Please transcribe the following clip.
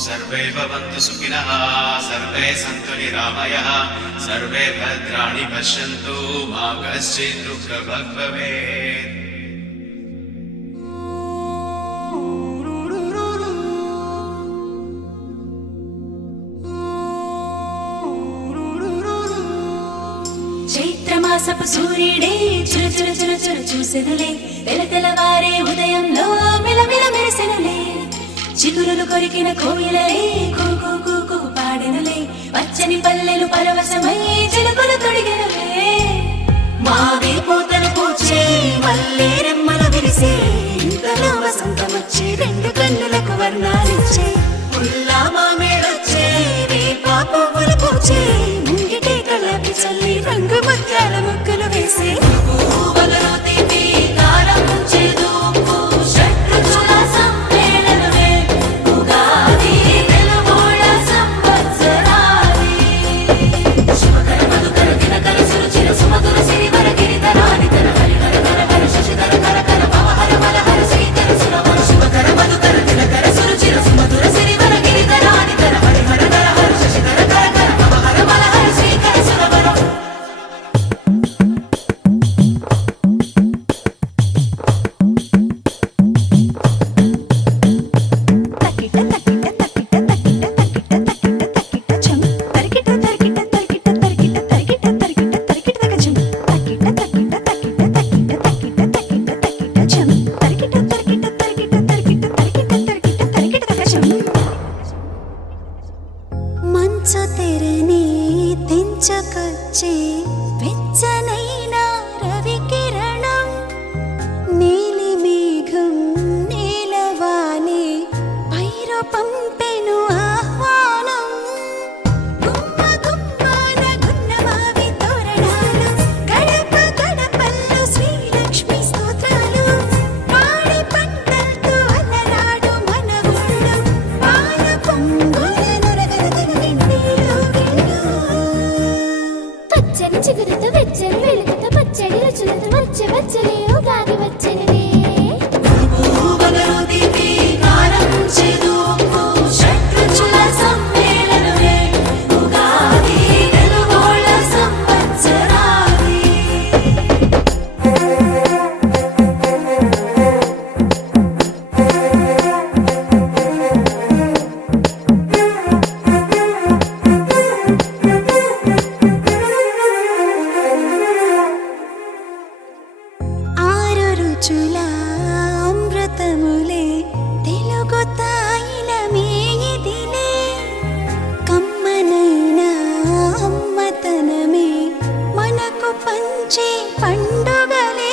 सर्वे भवन्तु सुखिनः सर्वे सन्तु निरामयः सर्वे भद्राणि पश्यन्तु मा कश्चित् दुःखभाग् भवेत्। చైత్రమాసపు సూర్యుడే చురు చురు చురు చురు చూసెనులే తెలతెలవారే ఉదయంలో మిలమిల మెరిసెనులే చిగురులు కొరికిన కోయిలలే కూకు కూకు పాడెనులే పచ్చని పల్లెలు పరవశమై చిలుకలు తొడిగెనులే మావి పూతను పూచే మల్లె రెమ్మలు విరిసే ఇంతలో వసంతమొచ్చి రెండు కన్నులకు వర్ణాలిచ్చే పుల్లా మామిడొచ్చే వేప పువ్వులు పూచే ముంగిటే కళ్ళకి చల్లి రంగు ముత్యాల ముగ్గులు వేసే పువ్వులలో తీపి కారం చేదు ఉప్పు షడ్రుచుల సమ్మేళనమే ఉగాది తెలుగోళ్ళ సంవత్సరాది శుభకర మధుకర దినకర సురుచిర సుమధుర సిరివర గిరిధరాని తర హరిహర కర కర శశిధర కర కర భవహర మలహర శ్రీకర సురవర శుభకర మధుకర దినకర సురుచిర సుమధుర సిరివర గిరిధరాని తర హరిహర కర హర శశిధర కర కర భవహర మలహర శ్రీకర సురవర మంచు తెరని తెంచుకొచ్చే వెచ్చనైన రవి కిరణం నీలి మేఘం నీలవాలే పైరు పంపెను ఆహ్వానం గుమ్మ గుమ్మాన గున్నమావి తోరణాలు గడప గడపల్లో శ్రీలక్ష్మి స్తోత్రాలు పాడి పంటలతో అలరాడు మన ఊళ్ళో పాల పొంగుల నురగలగల వెన్నీలో గిళ్ళు పచ్చని చిగురుతో వెచ్చని వెలుగుతో పచ్చడి రుచులతో వచ్చే వచ్చలే ఉగాది వచ్చనిదే పువ్వులలో తీపి కారం చేదు ఉప్పు షడ్రుచుల సమ్మేళనమే ఉగాది తెలుగోళ్ళ సంవత్సరాది ఆరు రుచుల అమృతములే తెలుగు తాయిలమే ఇదిలే కమ్మనైన అమ్మతనమే మనకు పంచే పండుగలే